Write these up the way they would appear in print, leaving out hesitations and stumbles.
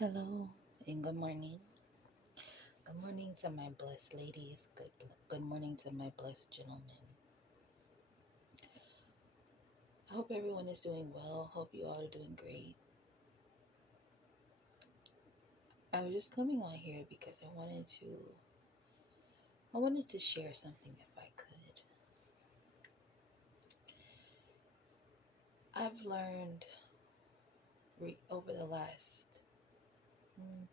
Hello and good morning. Good morning to my blessed ladies. Good morning to my blessed gentlemen. I hope everyone is doing well. Hope you all are doing great. I was just coming on here because I wanted to share something if I could. I've learned over the last mm,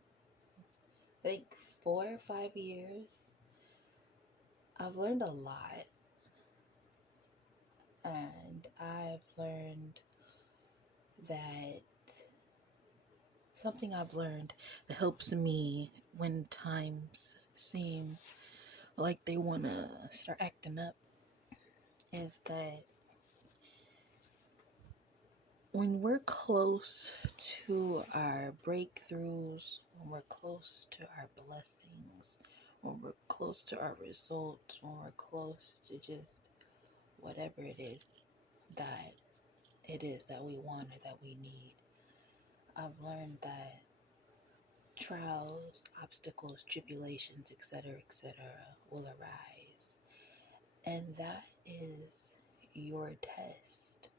like 4 or 5 years. I've learned a lot, and I've learned that something I've learned that helps me when times seem like they want to start acting up is that when we're close to our breakthroughs, when we're close to our blessings, when we're close to our results, when we're close to just whatever it is that we want or that we need, I've learned that trials, obstacles, tribulations, etc., will arise. And that is your test.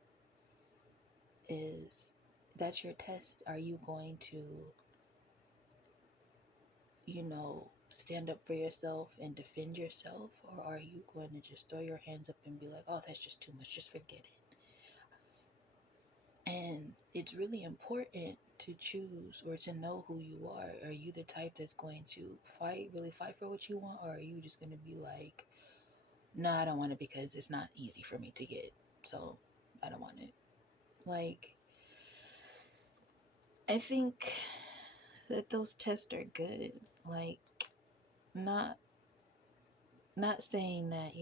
Is that's your test. Are you going to, stand up for yourself and defend yourself? Or are you going to just throw your hands up and be like, oh, that's just too much, just forget it? And it's really important to choose or to know who you are. Are you the type that's going to really fight for what you want? Or are you just going to be like, no, I don't want it because it's not easy for me to get. So I don't want it. Like, I think that those tests are good. Like, not not saying that,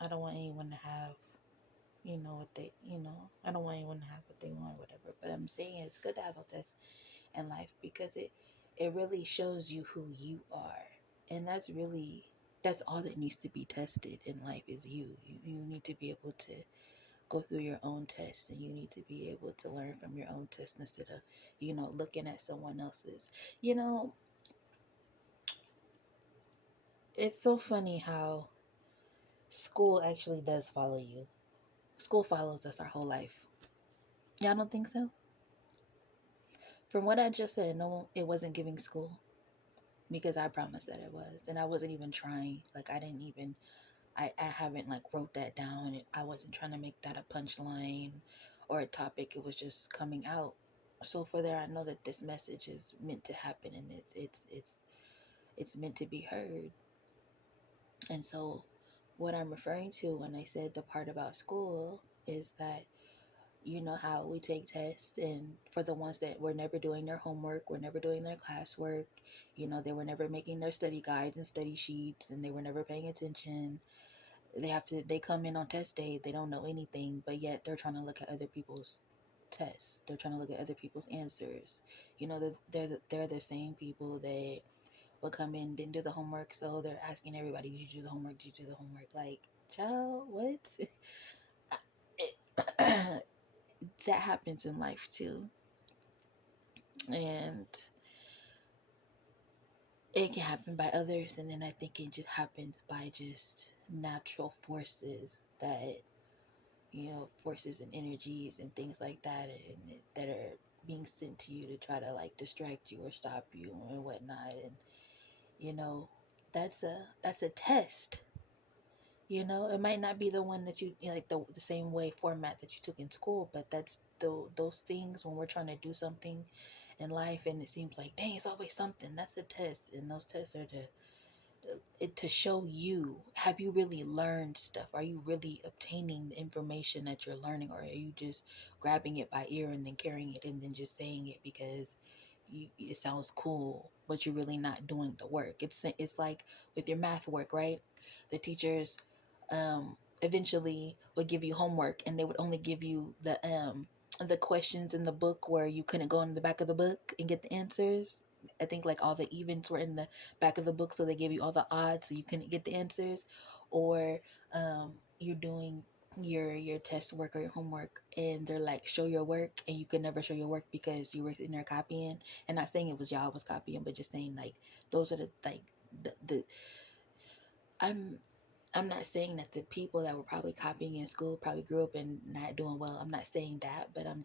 I don't want anyone to have, what they, I don't want anyone to have what they want, whatever. But I'm saying it's good to have those tests in life because it really shows you who you are. And that's all that needs to be tested in life is you. You need to be able to go through your own test, and you need to be able to learn from your own test instead of, looking at someone else's. You know, it's so funny how school actually does follow you. School follows us our whole life. Y'all don't think so? From what I just said, no, it wasn't giving school because I promised that it was, and I wasn't even trying. Like I haven't like wrote that down. I wasn't trying to make that a punchline or a topic. It was just coming out. So for there, I know that this message is meant to happen, and it's meant to be heard. And so, what I'm referring to when I said the part about school is that you know how we take tests, and for the ones that were never doing their homework, were never doing their classwork, they were never making their study guides and study sheets, and they were never paying attention. They come in on test day, they don't know anything, but yet they're trying to look at other people's tests, they're trying to look at other people's answers. They're the same people that will come in, didn't do the homework, so they're asking everybody, did you do the homework, did you do the homework? Like, child, what? That happens in life too, and it can happen by others, and then I think it just happens by just natural forces that forces and energies and things like that, and that are being sent to you to try to like distract you or stop you and whatnot. And you know, that's a test. It might not be the one that like the same way format that you took in school, but that's those things when we're trying to do something in life and it seems like, dang, it's always something. That's a test, and those tests are to show you, have you really learned stuff? Are you really obtaining the information that you're learning, or are you just grabbing it by ear and then carrying it and then just saying it because it sounds cool, but you're really not doing the work? It's like with your math work, right? The teachers eventually would give you homework, and they would only give you the questions in the book where you couldn't go in the back of the book and get the answers. I think like all the evens were in the back of the book, so they gave you all the odds so you couldn't get the answers. Or you're doing your test work or your homework, and they're like, show your work, and you can never show your work because you were in there copying. And not saying it was y'all was copying, but just saying like those are the like the I'm I'm not saying that the people that were probably copying in school probably grew up and not doing well. I'm not saying that, but I'm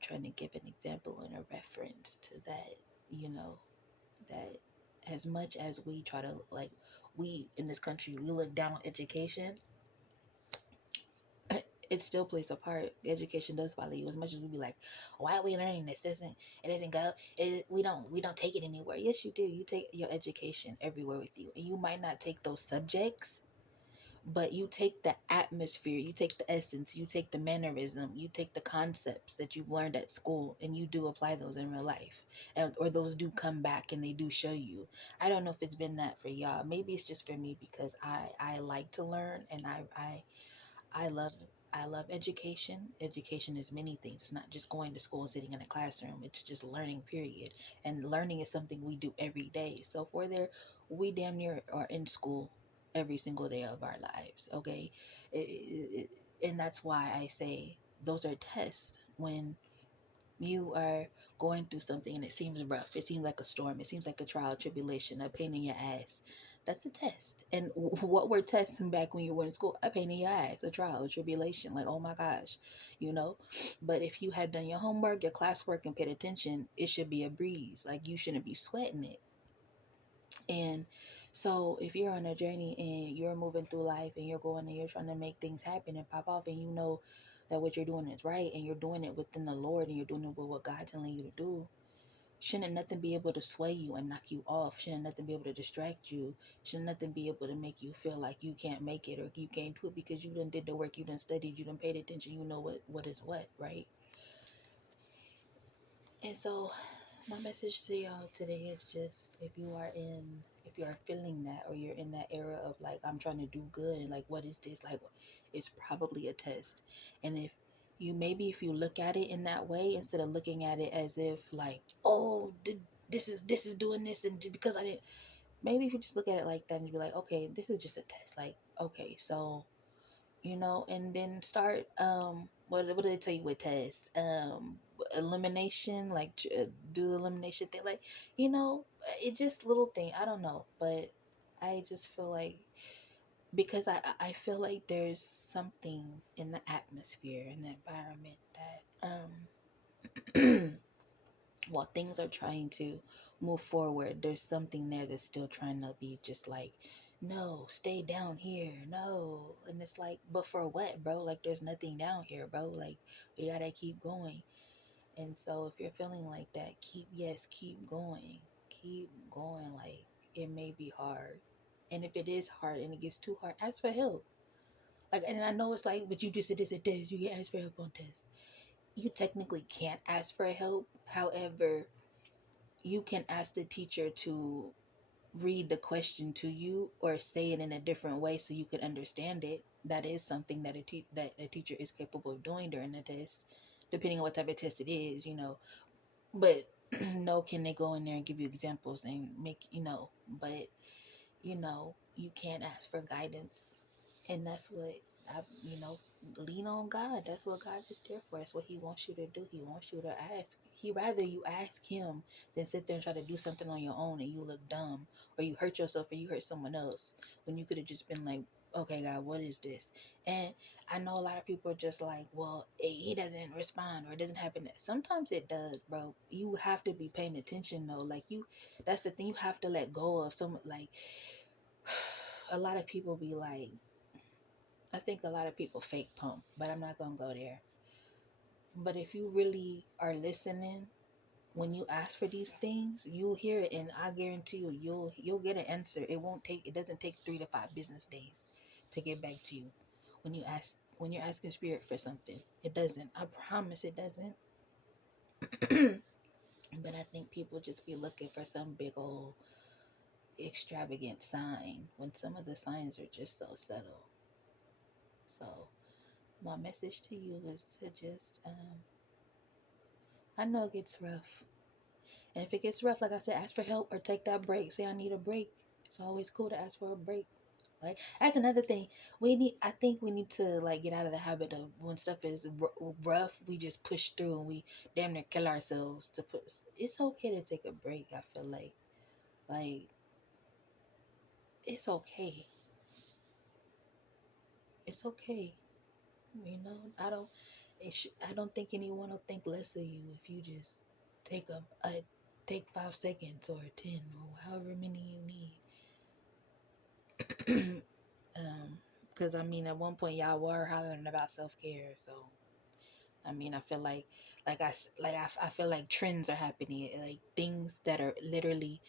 trying to give an example and a reference to that, you know, that as much as we try to, like, we in this country, we look down on education, it still plays a part. Education does follow you. As much as we be like, why are we learning this? It doesn't go. We don't take it anywhere. Yes, you do. You take your education everywhere with you, and you might not take those subjects, but you take the atmosphere, you take the essence, you take the mannerism, you take the concepts that you've learned at school, and you do apply those in real life, and or those do come back and they do show you. I don't know if it's been that for y'all. Maybe it's just for me because I like to learn, and I love I love education. Education is many things. It's not just going to school and sitting in a classroom. It's just learning, period. And learning is something we do every day. So for there, we damn near are in school every single day of our lives. Okay, and that's why I say those are tests when you are going through something and it seems rough, it seems like a storm, it seems like a trial, tribulation, a pain in your ass. That's a test. And what we're testing back when you were in school, a pain in your ass, a trial, a tribulation, like, oh my gosh, you know. But if you had done your homework, your classwork, and paid attention, it should be a breeze. Like, you shouldn't be sweating it. And so if you're on a journey and you're moving through life and you're going and you're trying to make things happen and pop off, and you know that what you're doing is right, and you're doing it within the Lord, and you're doing it with what God's telling you to do, shouldn't nothing be able to sway you and knock you off? Shouldn't nothing be able to distract you? Shouldn't nothing be able to make you feel like you can't make it or you can't do it because you done did the work, you done studied, you done paid attention, you know what is what, right? And so my message to y'all today is just, if you are feeling that, or you're in that era of like, I'm trying to do good and like, what is this? Like, it's probably a test. And if you look at it in that way, instead of looking at it as if like, oh, this is doing this, and because I didn't, maybe if you just look at it like that and be like, okay, this is just a test. Like, okay, so and then start what do they tell you with tests, elimination, like do the elimination thing, like, it just little thing, I don't know, but I just feel like, because I feel like there's something in the atmosphere, in the environment, that while things are trying to move forward, there's something there that's still trying to be just like, no, stay down here, no. And it's like, but for what, bro? Like, there's nothing down here, bro. Like, we gotta keep going. And so if you're feeling like that, keep going. Keep going. Like, it may be hard. And if it is hard and it gets too hard, ask for help. Like, and I know it's like, but you just did this at test, you can ask for help on tests. You technically can't ask for help. However, you can ask the teacher to read the question to you or say it in a different way so you can understand it. That is something that a teacher is capable of doing during the test, depending on what type of test it is, But no, can they go in there and give you examples and make, but you can't ask for guidance. And that's what I, lean on God. That's what God is there for. That's what He wants you to do. He wants you to ask. He rather you ask Him than sit there and try to do something on your own and you look dumb, or you hurt yourself, or you hurt someone else, when you could have just been like, okay, God, what is this? And I know a lot of people are just like, well, He doesn't respond, or it doesn't happen. Sometimes it does, bro. You have to be paying attention though. Like, that's the thing. You have to let go of some, like, a lot of people be like, I think a lot of people fake pump, but I'm not gonna go there. But if you really are listening, when you ask for these things, you'll hear it, and I guarantee you'll get an answer. It doesn't take 3 to 5 business days to get back to you when you're asking spirit for something. It doesn't. I promise it doesn't. But I think people just be looking for some big old extravagant sign when some of the signs are just so subtle. So my message to you is to just, I know it gets rough. And if it gets rough, like I said, ask for help or take that break. Say, I need a break. It's always cool to ask for a break. Like that's another thing. I think we need to like get out of the habit of when stuff is rough, we just push through and we damn near kill ourselves to put. It's okay to take a break. I feel like it's okay. It's okay. You know, I don't think anyone will think less of you if you just take a take 5 seconds or 10 or however many you need. Because I mean, at one point y'all were hollering about self care, so I mean, I feel I feel like trends are happening, like things that are literally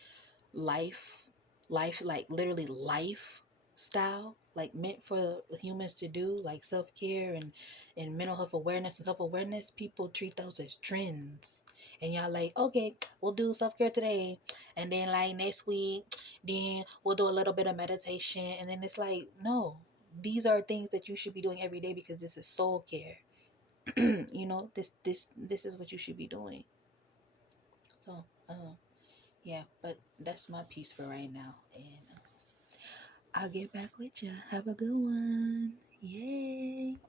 life, like literally lifestyle, like meant for humans to do, like self care and mental health awareness and self awareness. People treat those as trends, and y'all like, okay, we'll do self care today, and then like next week, then we'll do a little bit of meditation, and then it's like, no, these are things that you should be doing every day because this is soul care. You know, this is what you should be doing. So, yeah, but that's my piece for right now, and I'll get back with you. Have a good one. Yay.